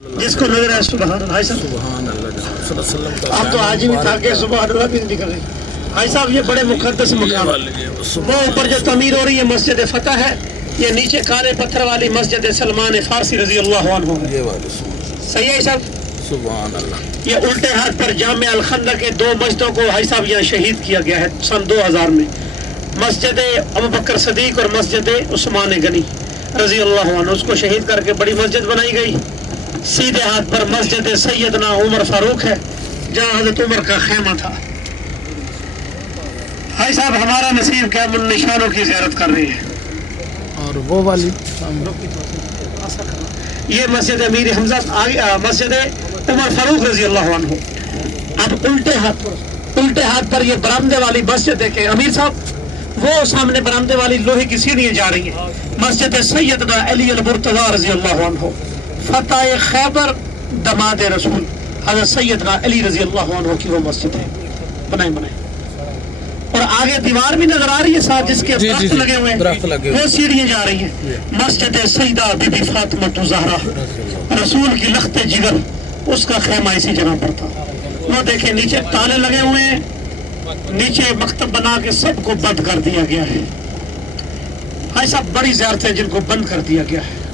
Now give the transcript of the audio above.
جس کو نظر ہے سبحان اللہ بھائی صاحب، سبحان اللہ آپ تو آج ہی بھی تھک گئے، سبحان اللہ بھی نہیں کر رہے بھائی صاحب۔ یہ بڑے مقدس مقام، وہ اوپر جو تعمیر ہو رہی ہے مسجد فتح ہے، یہ نیچے کالے پتھر والی مسجد سلمان فارسی رضی اللہ عنہ ہے، صحیح ہے صاحب؟ سبحان اللہ۔ یہ الٹے ہاتھ پر جامع الخندق کے دو مسجدوں کو بھائی صاحب یہاں شہید کیا گیا ہے سن 2000 میں، مسجد ابوبکر صدیق اور مسجد عثمان غنی رضی اللہ عنہ، اس کو شہید کر کے بڑی مسجد بنائی گئی۔ سیدھے ہاتھ پر مسجد سیدنا عمر فاروق ہے، جہاں حضرت عمر کا خیمہ تھا۔ بھائی صاحب ہمارا نصیب کیا، ہم ان نشانوں کی زیارت کر رہے ہیں۔ اور وہ والی یہ مسجد امیر حمزہ، مسجد عمر فاروق رضی اللہ عنہ۔ اب الٹے ہاتھ پر یہ برآمدے والی مسجد دیکھیں امیر صاحب، وہ سامنے برآمدے والی لوہے کی سیڑھیاں جا رہی ہیں، مسجد سیدنا علی المرتضی رضی اللہ عنہ، فتح خیبر دماد رسول حضرت سیدنا علی رضی اللہ عنہ کی وہ مسجد ہے، بنائیں۔ اور آگے دیوار بھی نظر آ رہی ہے ساتھ، جس کے درخت لگے ہوئے ہیں، وہ سیڑھیاں جا رہی ہیں۔ مسجد سیدہ بی بی فاطمہ زہرا، رسول کی لخت جگر، اس کا خیمہ اسی جگہ پر تھا۔ وہ دیکھیں نیچے تالے لگے ہوئے ہیں، نیچے مکتب بنا کے سب کو بند کر دیا گیا ہے۔ بھائی صاحب بڑی زیارتیں جن کو بند کر دیا گیا ہے۔